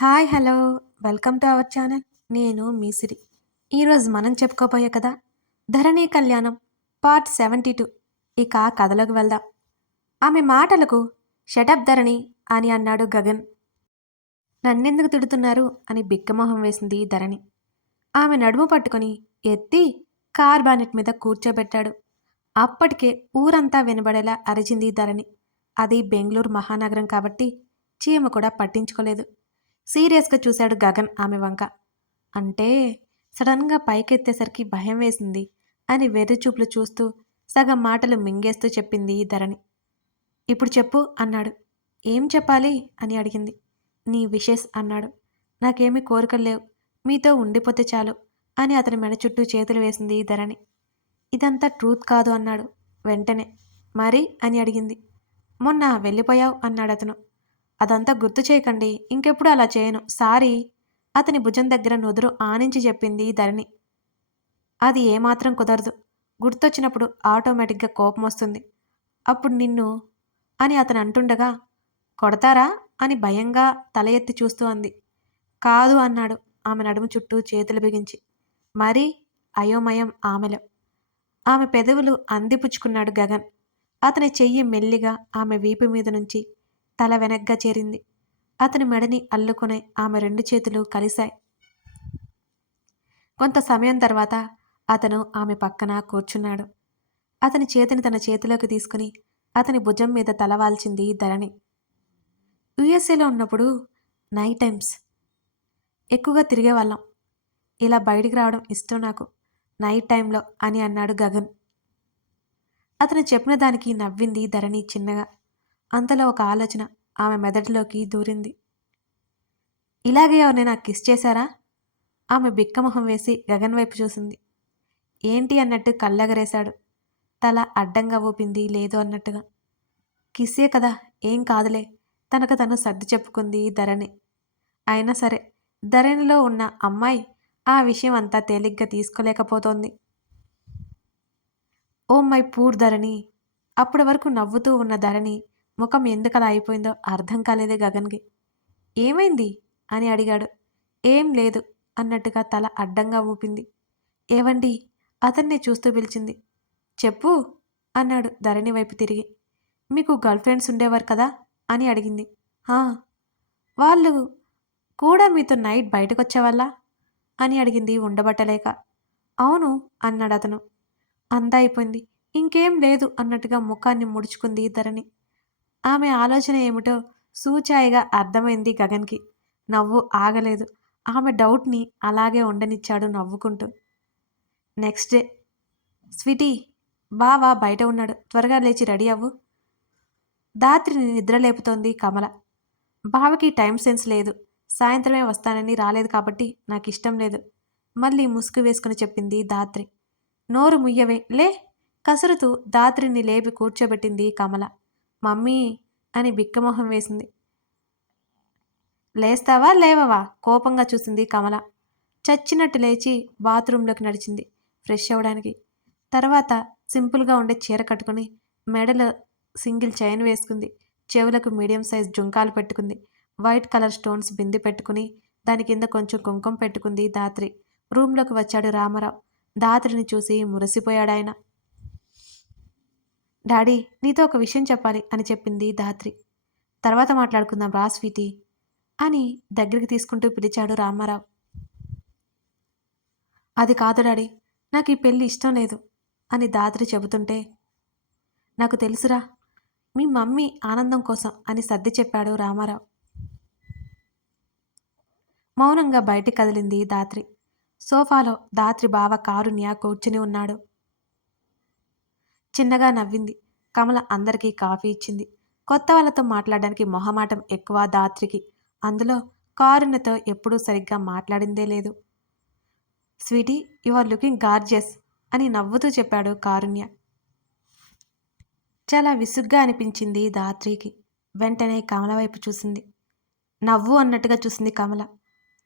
Hi hello. Welcome to our channel. నేను మీసిరి ఈరోజు మనం చెప్పుకోబోయే కదా ధరణి కళ్యాణం పార్ట్ సెవెంటీ టూ. ఇక కథలోకి వెళ్దాం. ఆమె మాటలకు షటప్ ధరణి అని అన్నాడు గగన్. నన్నెందుకు తిడుతున్నారు? అని బిక్కమొహం వేసింది ధరణి. ఆమె నడుము పట్టుకొని ఎత్తి కార్ బానెట్ మీద కూర్చోబెట్టాడు. అప్పటికే ఊరంతా వినబడేలా అరిచింది ధరణి. అది బెంగళూరు మహానగరం కాబట్టి చీమ కూడా పట్టించుకోలేదు. సీరియస్గా చూశాడు గగన్ ఆమె వంక. అంటే సడన్గా పైకెత్తేసరికి భయం వేసింది అని వెర్రిచూపులు చూస్తూ సగం మాటలు మింగేస్తూ చెప్పింది ధరణి. ఇప్పుడు చెప్పు అన్నాడు. ఏం చెప్పాలి అని అడిగింది. నీ విషెస్ అన్నాడు. నాకేమీ కోరికలు లేవు. మీతో ఉండిపోతే చాలు అని అతని మెడ చుట్టూ చేతులు వేసింది ధరణి. ఇదంతా ట్రూత్ కాదు అన్నాడు. వెంటనే. మరి అని అడిగింది. మొన్న వెళ్ళిపోయావు అన్నాడు అతను. అదంతా గుర్తు చేయకండి. ఇంకెప్పుడు అలా చేయను. సారీ. అతని భుజం దగ్గర నుదురు ఆనించి చెప్పింది ధరణి. అది ఏమాత్రం కుదరదు. గుర్తొచ్చినప్పుడు ఆటోమేటిక్గా కోపం వస్తుంది. అప్పుడు నిన్ను అని అతను అంటుండగా కొడతారా? అని భయంగా తల ఎత్తి చూస్తూ అంది. కాదు అన్నాడు ఆమె నడుము చుట్టూ చేతులు బిగించి. మరి అయోమయం ఆమెలో. ఆమె పెదవులు అందిపుచ్చుకున్నాడు గగన్. అతని చెయ్యి మెల్లిగా ఆమె వీపు మీద నుంచి తల వెనగ్గా చేరింది. అతని మెడని అల్లుకునే ఆమె రెండు చేతులు కలిశాయి. కొంత సమయం తర్వాత అతను ఆమె పక్కన కూర్చున్నాడు. అతని చేతిని తన చేతిలోకి తీసుకుని అతని భుజం మీద తలవాల్చింది ధరణి. యుఎస్ఏలో ఉన్నప్పుడు నైట్ టైమ్స్. ఎక్కువగా తిరిగేవాళ్ళం. ఇలా బయటికి రావడం ఇష్టం నాకు. నైట్ టైంలో అని అన్నాడు గగన్. అతను చెప్పిన దానికి నవ్వింది ధరణి చిన్నగా. అంతలో ఒక ఆలోచన ఆమె మెదడులోకి దూరింది. ఇలాగే ఎవరినైనా కిస్ చేశారా? ఆమె బిక్కమొహం వేసి గగన్ వైపు చూసింది. ఏంటి అన్నట్టు కళ్ళగరేశాడు. తల అడ్డంగా ఊపింది లేదు అన్నట్టుగా. కిస్సే కదా ఏం కాదులే తనకు తను సర్ది చెప్పుకుంది ధరణి. అయినా సరే ధరణిలో ఉన్న అమ్మాయి ఆ విషయం అంతా తేలిగ్గా తీసుకోలేకపోతోంది. ఓ మై పూర్ ధరణి అప్పటి వరకు నవ్వుతూ ఉన్న ధరణి ముఖం ఎందుకలా అయిపోయిందో అర్థం కాలేదే గగన్కి. ఏమైంది? అని అడిగాడు. ఏం లేదు అన్నట్టుగా తల అడ్డంగా ఊపింది. ఏవండి? అతన్ని చూస్తూ పిలిచింది. చెప్పు అన్నాడు ధరణి వైపు తిరిగి. మీకు గర్ల్ ఫ్రెండ్స్ ఉండేవారు కదా? అని అడిగింది. "హా." వాళ్ళు కూడా మీతో నైట్ బయటకు అని అడిగింది ఉండబట్టలేక. అవును అన్నాడు అతను అంతా అయిపోయింది. ఇంకేం లేదు అన్నట్టుగా ముఖాన్ని ముడుచుకుంది ధరణి. ఆమె ఆలోచన ఏమిటో సూచాయిగా అర్థమైంది గగన్కి. నవ్వు ఆగలేదు. ఆమె డౌట్ని అలాగే ఉండనిచ్చాడు నవ్వుకుంటూ. Next day. స్వీటీ బావా బయట ఉన్నాడు. త్వరగా లేచి రెడీ అవ్వు. దాత్రిని నిద్రలేపుతోంది కమల. బావకి టైం సెన్స్ లేదు. సాయంత్రమే వస్తానని రాలేదు కాబట్టి నాకు ఇష్టం లేదు. మళ్ళీ ముసుగు వేసుకుని చెప్పింది దాత్రి. నోరు ముయ్యవే. లే కసురుతూ దాత్రిని లేపి కూర్చోబెట్టింది కమల. మమ్మీ అని బిక్కమొహం వేసింది. లేస్తావా? లేవవా? కోపంగా చూసింది కమల. చచ్చినట్టు లేచి బాత్రూంలోకి నడిచింది ఫ్రెష్ అవ్వడానికి తర్వాత సింపుల్గా ఉండే చీర కట్టుకుని మెడలో సింగిల్ చైన్ వేసుకుంది. చెవులకు మీడియం సైజ్ జుంకాలు పెట్టుకుంది. వైట్ కలర్ స్టోన్స్ బింది పెట్టుకుని దాని కింద కొంచెం కుంకుమ పెట్టుకుంది దాత్రి రూమ్లోకి వచ్చాడు రామారావు. దాత్రిని చూసి మురిసిపోయాడాయన. డాడీ నీతో ఒక విషయం చెప్పాలి అని చెప్పింది ధాత్రి. తర్వాత మాట్లాడుకుందాం రా స్వీటీ అని దగ్గరికి తీసుకుంటూ పిలిచాడు రామారావు. అది కాదు డాడీ నాకు ఈ పెళ్ళి ఇష్టం లేదు అని దాత్రి చెబుతుంటే నాకు తెలుసురా మీ మమ్మీ ఆనందం కోసం అని సర్ది చెప్పాడు రామారావు. మౌనంగా బయటికి కదిలింది దాత్రి సోఫాలో దాత్రి బావ కారుణ్య కూర్చుని ఉన్నాడు. చిన్నగా నవ్వింది. కమల అందరికీ కాఫీ ఇచ్చింది. కొత్త వాళ్ళతో మాట్లాడడానికి మొహమాటం ఎక్కువ దాత్రికి అందులో కారుణ్యతో ఎప్పుడూ సరిగ్గా మాట్లాడిందే లేదు. Sweetie you are looking gorgeous అని నవ్వుతూ చెప్పాడు కారుణ్య. చాలా విసుగ్గా అనిపించింది దాత్రికి వెంటనే కమల వైపు చూసింది. నవ్వు అన్నట్టుగా చూసింది కమల.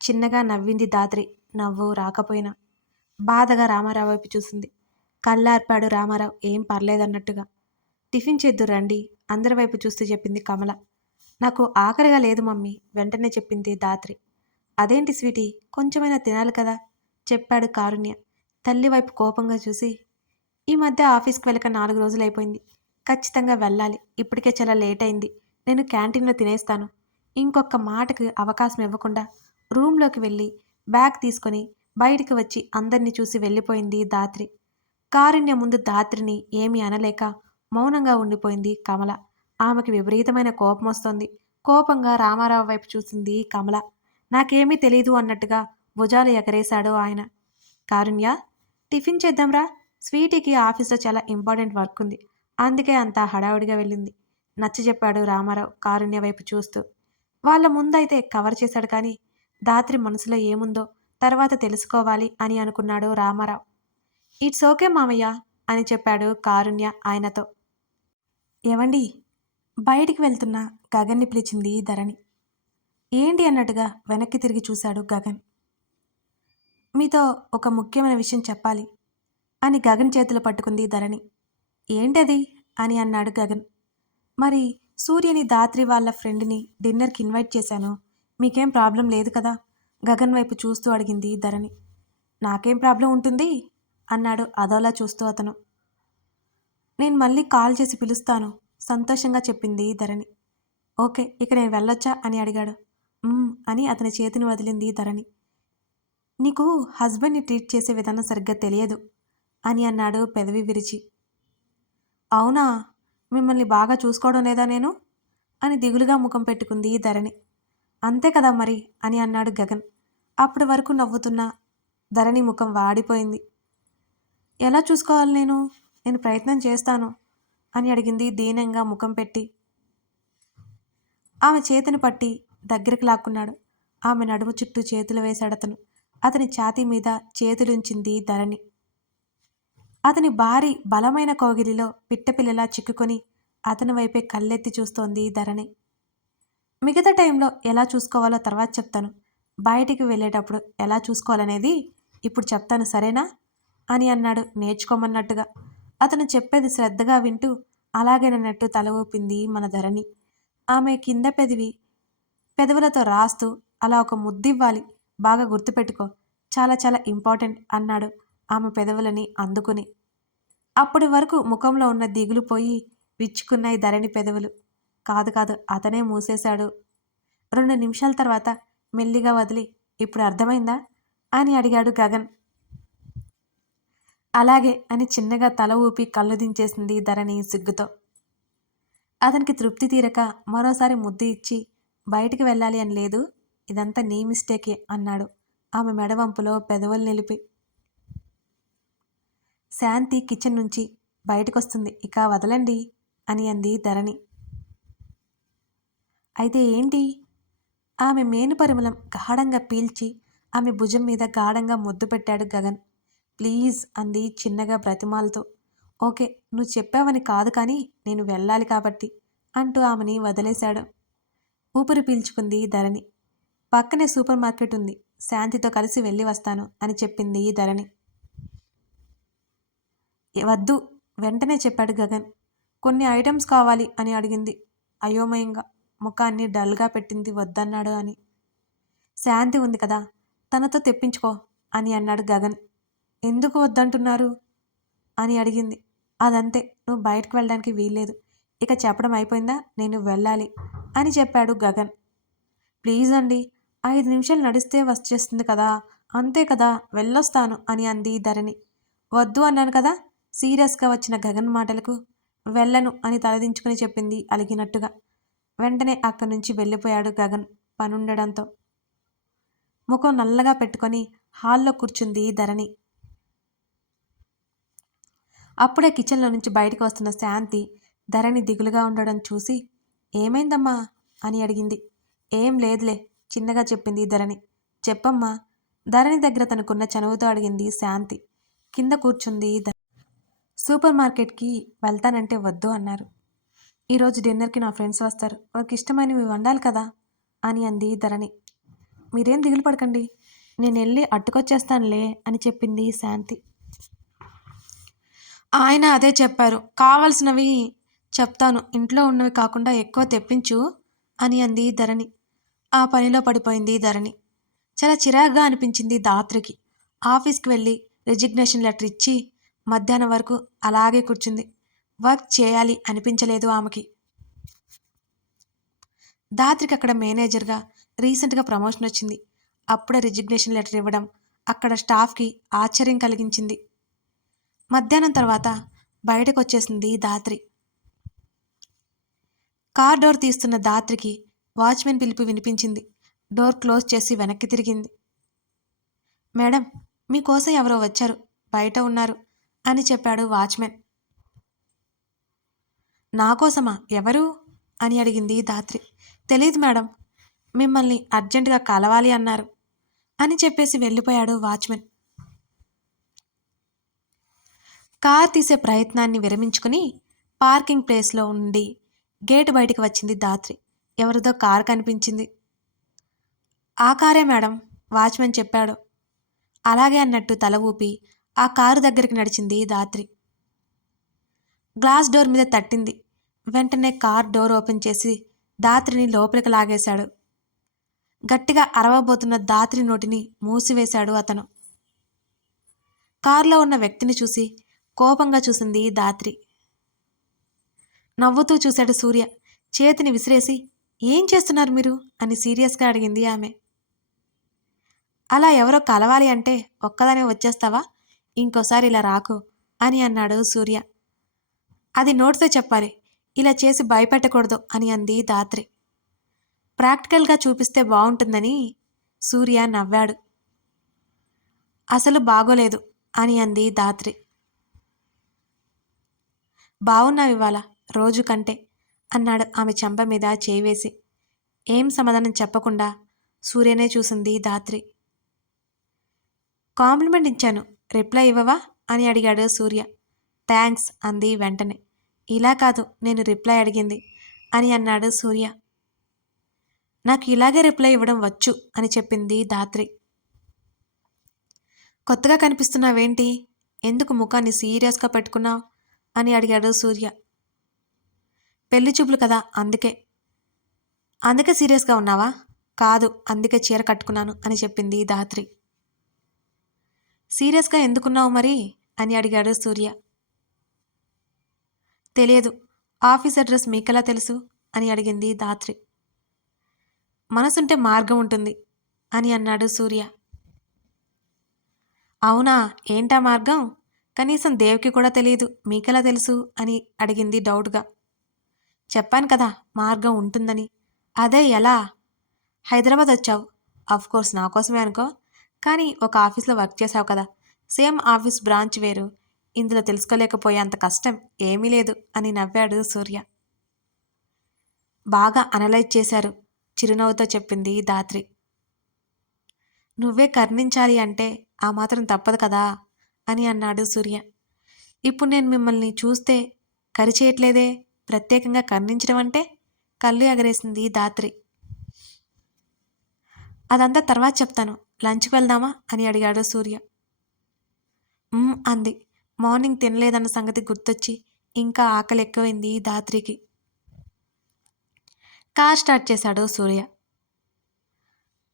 చిన్నగా నవ్వింది దాత్రి నవ్వు రాకపోయినా. బాధగా రామారావు వైపు చూసింది. కళ్ళార్పాడు రామారావు ఏం పర్లేదన్నట్టుగా. టిఫిన్ చేద్దు రండి. అందరి వైపు చూస్తూ చెప్పింది కమల. నాకు ఆఖరిగా లేదు మమ్మీ వెంటనే చెప్పింది దాత్రి. అదేంటి స్వీటీ? కొంచెమైనా తినాలి కదా చెప్పాడు కారుణ్య. తల్లి వైపు కోపంగా చూసి ఈ మధ్య ఆఫీస్కి వెళ్ళక నాలుగు రోజులు అయిపోయింది. ఖచ్చితంగా వెళ్ళాలి. ఇప్పటికే చాలా లేట్ అయింది. నేను క్యాంటీన్లో తినేస్తాను. ఇంకొక మాటకి అవకాశం ఇవ్వకుండా రూమ్లోకి వెళ్ళి బ్యాగ్ తీసుకొని బయటికి వచ్చి అందరినీ చూసి వెళ్ళిపోయింది దాత్రి. కారుణ్య ముందు దాత్రిని ఏమీ అనలేక మౌనంగా ఉండిపోయింది కమల. ఆమెకి విపరీతమైన కోపం వస్తోంది. కోపంగా రామారావు వైపు చూసింది కమల. నాకేమీ తెలీదు అన్నట్టుగా భుజాలు ఎగరేశాడు ఆయన. కారుణ్య టిఫిన్ చేద్దాంరా. స్వీటీకి ఆఫీస్లో చాలా ఇంపార్టెంట్ వర్క్ ఉంది. అందుకే అంత హడావుడిగా వెళ్ళింది. నచ్చ చెప్పాడు రామారావు కారుణ్య వైపు చూస్తూ. వాళ్ళ ముందైతే కవర్ చేశాడు కానీ దాత్రి మనసులో ఏముందో తర్వాత తెలుసుకోవాలి అని అనుకున్నాడు రామారావు. ఇట్స్ ఓకే మామయ్య అని చెప్పాడు కారుణ్య ఆయనతో. ఏవండి? బయటికి వెళ్తున్న గగన్ని పిలిచింది ధరణి. ఏంటి అన్నట్టుగా వెనక్కి తిరిగి చూశాడు గగన్. మీతో ఒక ముఖ్యమైన విషయం చెప్పాలి అని గగన్ చేతులు పట్టుకుంది ధరణి. ఏంటది? అని అన్నాడు గగన్. మరి సూర్యని దాత్రి వాళ్ళ ఫ్రెండ్ని డిన్నర్కి ఇన్వైట్ చేశాను. మీకేం ప్రాబ్లం లేదు కదా? గగన్ వైపు చూస్తూ అడిగింది ధరణి. నాకేం ప్రాబ్లం ఉంటుంది? అన్నాడు అదోలా చూస్తూ అతను. నేను మళ్ళీ కాల్ చేసి పిలుస్తాను సంతోషంగా చెప్పింది ధరణి. ఓకే ఇక నేను వెళ్ళొచ్చా అని అడిగాడు. అని అతని చేతిని వదిలింది ధరణి. నీకు హస్బెండ్ని ట్రీట్ చేసే విధానం సరిగ్గా తెలియదు అని అన్నాడు పెదవి విరిచి. అవునా మిమ్మల్ని బాగా చూసుకోవడం లేదా నేను? అని దిగులుగా ముఖం పెట్టుకుంది ధరణి. అంతే కదా మరి అని అన్నాడు గగన్. అప్పటి వరకు నవ్వుతున్న ధరణి ముఖం వాడిపోయింది. ఎలా చూసుకోవాలి నేను? నేను ప్రయత్నం చేస్తాను అని అడిగింది దీనంగా ముఖం పెట్టి. ఆమె చేతిని పట్టి దగ్గరికి లాక్కున్నాడు. ఆమె నడుము చుట్టూ చేతులు వేశాడు అతను అతని ఛాతీ మీద చేతులుంచింది ధరణి. అతని భారీ బలమైన కోగిలిలో పిట్టపిల్లలా చిక్కుకొని అతని వైపే కళ్ళెత్తి చూస్తోంది ధరణి. మిగతా టైంలో ఎలా చూసుకోవాలో తర్వాత చెప్తాను. బయటికి వెళ్ళేటప్పుడు ఎలా చూసుకోవాలనేది ఇప్పుడు చెప్తాను సరేనా? అని అన్నాడు నేర్చుకోమన్నట్టుగా. అతను చెప్పేది శ్రద్ధగా వింటూ అలాగేనన్నట్టు తల ఊపింది మన ధరణి. ఆమె కింద పెదివి పెదవులతో రాస్తూ అలా ఒక ముద్దివ్వాలి బాగా గుర్తుపెట్టుకో చాలా చాలా ఇంపార్టెంట్ అన్నాడు ఆమె పెదవులని అందుకుని. అప్పటి వరకు ముఖంలో ఉన్న దిగులు పోయి విచ్చుకున్నాయి ధరణి పెదవులు. కాదు కాదు అతనే మూసేశాడు. రెండు నిమిషాల తర్వాత మెల్లిగా వదిలి ఇప్పుడు అర్థమైందా? అని అడిగాడు గగన్. అలాగే అని చిన్నగా తల ఊపి కళ్ళు దించేసింది ధరణి సిగ్గుతో. అతనికి తృప్తి తీరక మరోసారి ముద్దు ఇచ్చి బయటికి వెళ్ళాలి అని లేదు ఇదంతా నీ మిస్టేకే అన్నాడు ఆమె మెడవంపులో పెదవులు నిలిపి. శాంతి కిచెన్ నుంచి బయటకొస్తుంది ఇక వదలండి అని అంది ధరణి. అయితే ఏంటి? ఆమె మేను పరిమళం గాఢంగా పీల్చి ఆమె భుజం మీద గాఢంగా ముద్దు పెట్టాడు గగన్. ప్లీజ్ అంది చిన్నగా బ్రతిమాలతో ఓకే నువ్వు చెప్పావని కాదు కానీ నేను వెళ్ళాలి కాబట్టి అంటూ ఆమెని వదిలేశాడు. ఊపిరి పీల్చుకుంది ధరణి. పక్కనే సూపర్ మార్కెట్ ఉంది శాంతితో కలిసి వెళ్ళి వస్తాను అని చెప్పింది ధరణి. వద్దు వెంటనే చెప్పాడు గగన్. కొన్ని ఐటమ్స్ కావాలి అని అడిగింది. అయోమయంగా ముఖాన్ని డల్గా పెట్టింది వద్దన్నాడు అని. శాంతి ఉంది కదా తనతో తెప్పించుకో అని అన్నాడు గగన్. ఎందుకు వద్దంటున్నారు? అని అడిగింది. అదంతే నువ్వు బయటకు వెళ్ళడానికి వీల్లేదు. ఇక చెప్పడం అయిపోయిందా? నేను వెళ్ళాలి అని చెప్పాడు గగన్. ప్లీజ్ అండి ఐదు నిమిషాలు నడిస్తే వచ్చేస్తుంది కదా అంతే కదా వెళ్ళొస్తాను అని అంది ధరణి. వద్దు అన్నాను కదా సీరియస్గా వచ్చిన గగన్ మాటలకు. వెళ్ళను అని తలదించుకుని చెప్పింది అలిగినట్టుగా. వెంటనే అక్కడి నుంచి వెళ్ళిపోయాడు గగన్ పనుండడంతో. ముఖం నల్లగా పెట్టుకొని హాల్లో కూర్చుంది ధరణి. అప్పుడే కిచెన్లో నుంచి బయటకు వస్తున్న శాంతి ధరణి దిగులుగా ఉండడం చూసి ఏమైందమ్మా? అని అడిగింది. ఏం లేదులే చిన్నగా చెప్పింది ధరణి. చెప్పమ్మా ధరణి దగ్గర తనకున్న చనువుతో అడిగింది శాంతి. కింద కూర్చుంది సూపర్ మార్కెట్కి వెళ్తానంటే వద్దు అన్నారు. ఈరోజు డిన్నర్కి నా ఫ్రెండ్స్ వస్తారు. వారికి ఇష్టమైనవి వండాలి కదా అని అంది ధరణి. మీరేం దిగులు పడకండి. నేను వెళ్ళి అట్టుకొచ్చేస్తానులే అని చెప్పింది శాంతి. ఆయన అదే చెప్పారు. కావలసినవి చెప్తాను. ఇంట్లో ఉన్నవి కాకుండా ఎక్కువ తెప్పించు అని అంది ధరణి. ఆ పనిలో పడిపోయింది ధరణి. చాలా చిరాగ్గా అనిపించింది దాత్రికి ఆఫీస్కి వెళ్ళి రిజిగ్నేషన్ లెటర్ ఇచ్చి మధ్యాహ్నం వరకు అలాగే కూర్చుంది. వర్క్ చేయాలి అనిపించలేదు ఆమెకి. దాత్రికి అక్కడ మేనేజర్గా రీసెంట్గా ప్రమోషన్ వచ్చింది. అప్పుడే రిజిగ్నేషన్ లెటర్ ఇవ్వడం అక్కడ స్టాఫ్కి ఆశ్చర్యం కలిగించింది. మధ్యాహ్నం తర్వాత బయటకు వచ్చేసింది దాత్రి కార్ డోర్ తీస్తున్న దాత్రికి వాచ్మెన్ పిలుపు వినిపించింది. డోర్ క్లోజ్ చేసి వెనక్కి తిరిగింది. మేడం మీకోసం ఎవరో వచ్చారు. బయట ఉన్నారు అని చెప్పాడు వాచ్మెన్. నా కోసమా? ఎవరు? అని అడిగింది దాత్రి తెలీదు మేడం. మిమ్మల్ని అర్జెంటుగా కలవాలి అన్నారు. అని చెప్పేసి వెళ్ళిపోయాడు వాచ్మెన్. కార్ తీసే ప్రయత్నాన్ని విరమించుకుని పార్కింగ్ ప్లేస్లో ఉండి గేటు బయటికి వచ్చింది దాత్రి ఎవరిదో కారు కనిపించింది. ఆ కారే మేడం వాచ్మెన్ చెప్పాడు. అలాగే అన్నట్టు తల ఊపి ఆ కారు దగ్గరికి నడిచింది దాత్రి గ్లాస్ డోర్ మీద తట్టింది. వెంటనే కార్ డోర్ ఓపెన్ చేసి దాత్రిని లోపలికి లాగేశాడు. గట్టిగా అరవబోతున్న దాత్రి నోటిని మూసివేశాడు అతను. కారులో ఉన్న వ్యక్తిని చూసి కోపంగా చూసింది దాత్రి నవ్వుతూ చూశాడు సూర్య. చేతిని విసిరేసి ఏం చేస్తున్నారు మీరు? అని సీరియస్గా అడిగింది ఆమె. అలా ఎవరో కలవాలి అంటే ఒక్కదానే వచ్చేస్తావా? ఇంకోసారి ఇలా రాకు అని అన్నాడు సూర్య. అది నోటితో చెప్పాలి. ఇలా చేసి భయపెట్టకూడదు అని అంది దాత్రి ప్రాక్టికల్గా చూపిస్తే బాగుంటుందని సూర్య నవ్వాడు. అసలు బాగోలేదు అని అంది దాత్రి బాగున్నావు ఇవాళ రోజు కంటే అన్నాడు ఆమె చెంప మీద చేయివేసి ఏం సమాధానం చెప్పకుండా సూర్యనే చూసింది దాత్రి కాంప్లిమెంట్ ఇచ్చాను రిప్లై ఇవ్వవా? అని అడిగాడు సూర్య. థ్యాంక్స్ అంది వెంటనే. ఇలా కాదు నేను రిప్లై అడిగింది అని అన్నాడు సూర్య. నాకు ఇలాగే రిప్లై ఇవ్వడం వచ్చు అని చెప్పింది దాత్రి కొత్తగా కనిపిస్తున్నావేంటి? ఎందుకు ముఖాన్ని సీరియస్గా పెట్టుకున్నావు? అని అడిగాడు సూర్య. పెళ్ళి చూపులు కదా అందుకే. అందుకే సీరియస్గా ఉన్నావా? కాదు అందుకే చీర కట్టుకున్నాను అని చెప్పింది దాత్రి సీరియస్గా ఎందుకున్నావు మరి? అని అడిగాడు సూర్య. తెలియదు ఆఫీస్ అడ్రస్ మీకెలా తెలుసు? అని అడిగింది దాత్రి మనసుంటే మార్గం ఉంటుంది అని అన్నాడు సూర్య. అవునా ఏంటా మార్గం? కనీసం దేవ్కి కూడా తెలియదు మీకెలా తెలుసు? అని అడిగింది డౌట్గా. చెప్పాను కదా మార్గం ఉంటుందని. అదే ఎలా? హైదరాబాద్ వచ్చావు? కోర్స్ నా కోసమే అనుకో. కానీ ఒక ఆఫీస్లో వర్క్ చేసావు కదా. సేమ్ ఆఫీస్ బ్రాంచ్ వేరు. ఇందులో తెలుసుకోలేకపోయే అంత కష్టం ఏమీ లేదు అని నవ్వాడు సూర్య. బాగా అనలైజ్ చేశారు చిరునవ్వుతో చెప్పింది దాత్రి నువ్వే కర్ణించాలి అంటే ఆ మాత్రం తప్పదు కదా? అని అన్నాడు సూర్య. ఇప్పుడు నేను మిమ్మల్ని చూస్తే కరిచేయట్లేదే? ప్రత్యేకంగా కర్ణించడం అంటే? కళ్ళు ఎగరేసింది దాత్రి అదంతా తర్వాత చెప్తాను. లంచ్కి వెళ్దామా? అని అడిగాడు సూర్య. అంది. మార్నింగ్ తినలేదన్న సంగతి గుర్తొచ్చి ఇంకా ఆకలి ఎక్కువైంది దాత్రికి కార్ స్టార్ట్ చేశాడు సూర్య.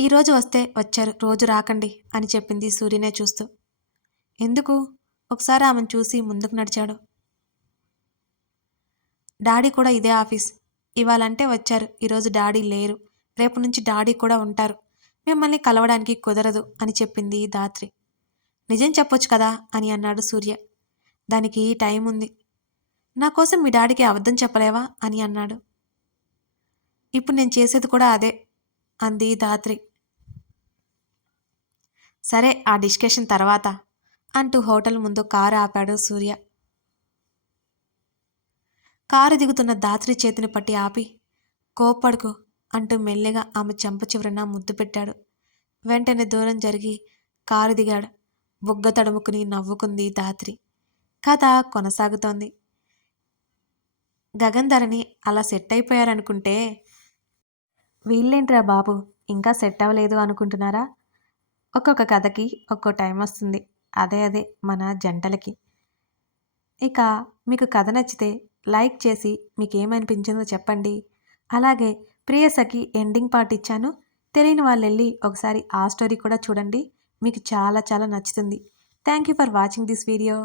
ఈరోజు వస్తే వచ్చారు. రోజు రాకండి అని చెప్పింది సూర్యనే చూస్తూ. ఎందుకు? ఒకసారి ఆమెను చూసి ముందుకు నడిచాడు. డాడీ కూడా ఇదే ఆఫీస్. ఇవాళంటే వచ్చారు. ఈరోజు డాడీ లేరు. రేపు నుంచి డాడీ కూడా ఉంటారు. మిమ్మల్ని కలవడానికి కుదరదు అని చెప్పింది దాత్రి నిజం చెప్పొచ్చు కదా అని అన్నాడు సూర్య. దానికి టైం ఉంది. నా కోసం మీ డాడీకి అబద్ధం చెప్పలేవా అని అన్నాడు. ఇప్పుడు నేను చేసేది కూడా అదే అంది దాత్రి సరే ఆ డిస్కషన్ తర్వాత. అంటూ హోటల్ ముందు కారు ఆపాడు సూర్య. కారు దిగుతున్న దాత్రి చేతిని పట్టి ఆపి కోప్పడుకు అంటూ మెల్లిగా ఆమె చెంప చివరన ముద్దు పెట్టాడు. వెంటనే దూరం జరిగి కారు దిగాడు. బుగ్గ తడుముకుని నవ్వుకుంది దాత్రి. కథ కొనసాగుతోంది. గగన్ ధరణి అలా సెట్ అయిపోయారనుకుంటే వీళ్ళేంట్రా బాబు ఇంకా సెట్ అవ్వలేదు అనుకుంటున్నారా? ఒక్కొక్క కథకి ఒక్కో టైం వస్తుంది. అదే అదే మన జంటలకి. ఇక మీకు కథ నచ్చితే లైక్ చేసి మీకు ఏమనిపించిందో చెప్పండి. అలాగే ప్రియసకి ఎండింగ్ పార్ట్ ఇచ్చాను. తెలియని వాళ్ళు వెళ్ళి ఒకసారి ఆ స్టోరీ కూడా చూడండి. మీకు చాలా చాలా నచ్చుతుంది. Thank you for watching this video.